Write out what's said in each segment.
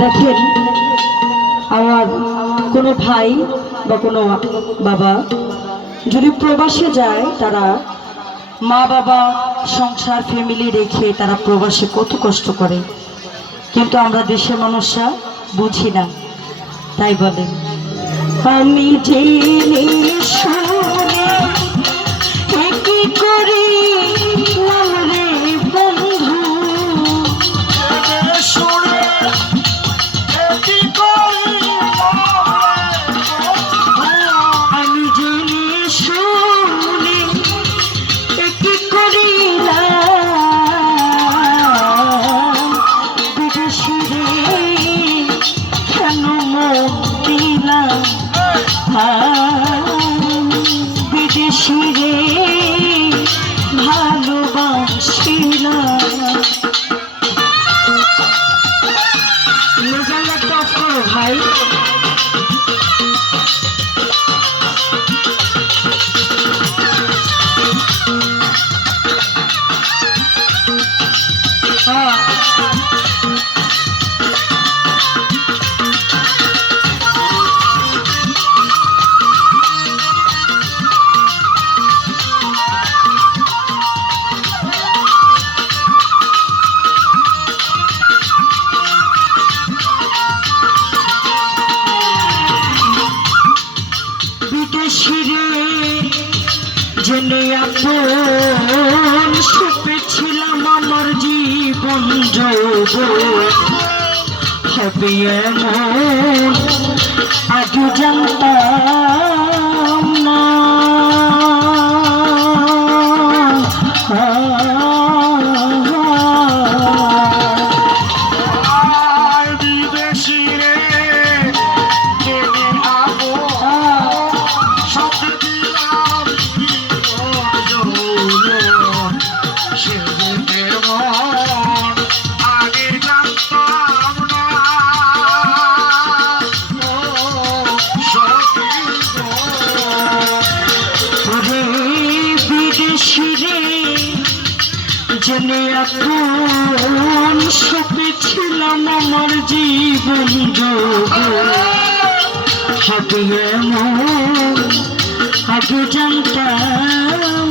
দেখেন আমার কোনো ভাই বা কোনো বাবা যদি প্রবাসে যায়, তারা মা বাবা, সংসার ফ্যামিলি রেখে তারা প্রবাসে কত কষ্ট করে। কিন্তু আমরা দেশের মানুষরা বুঝি না, তাই বলেন আমি জেনে শুনে কি করি Oh, হবে এমন আগে জানতাম না। জেনে আপন সপেছিলাম আমার জীবন হবে এমন আগে জানতাম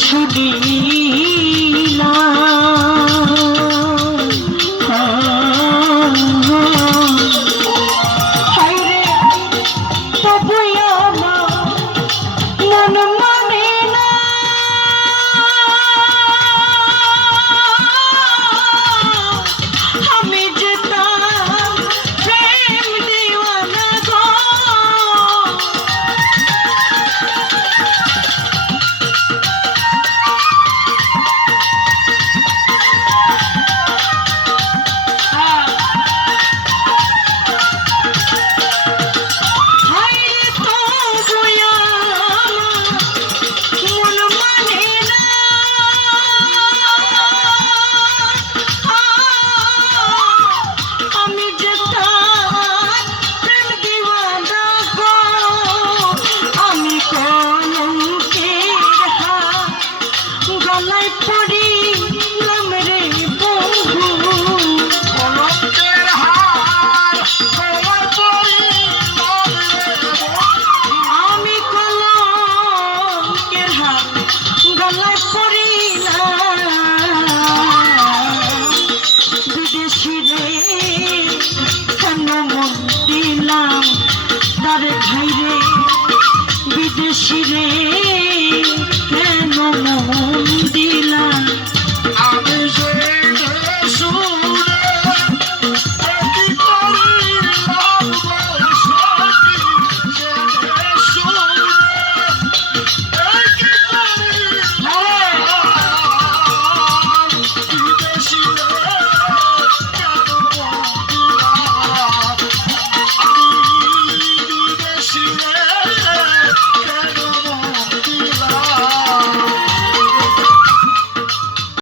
শুধু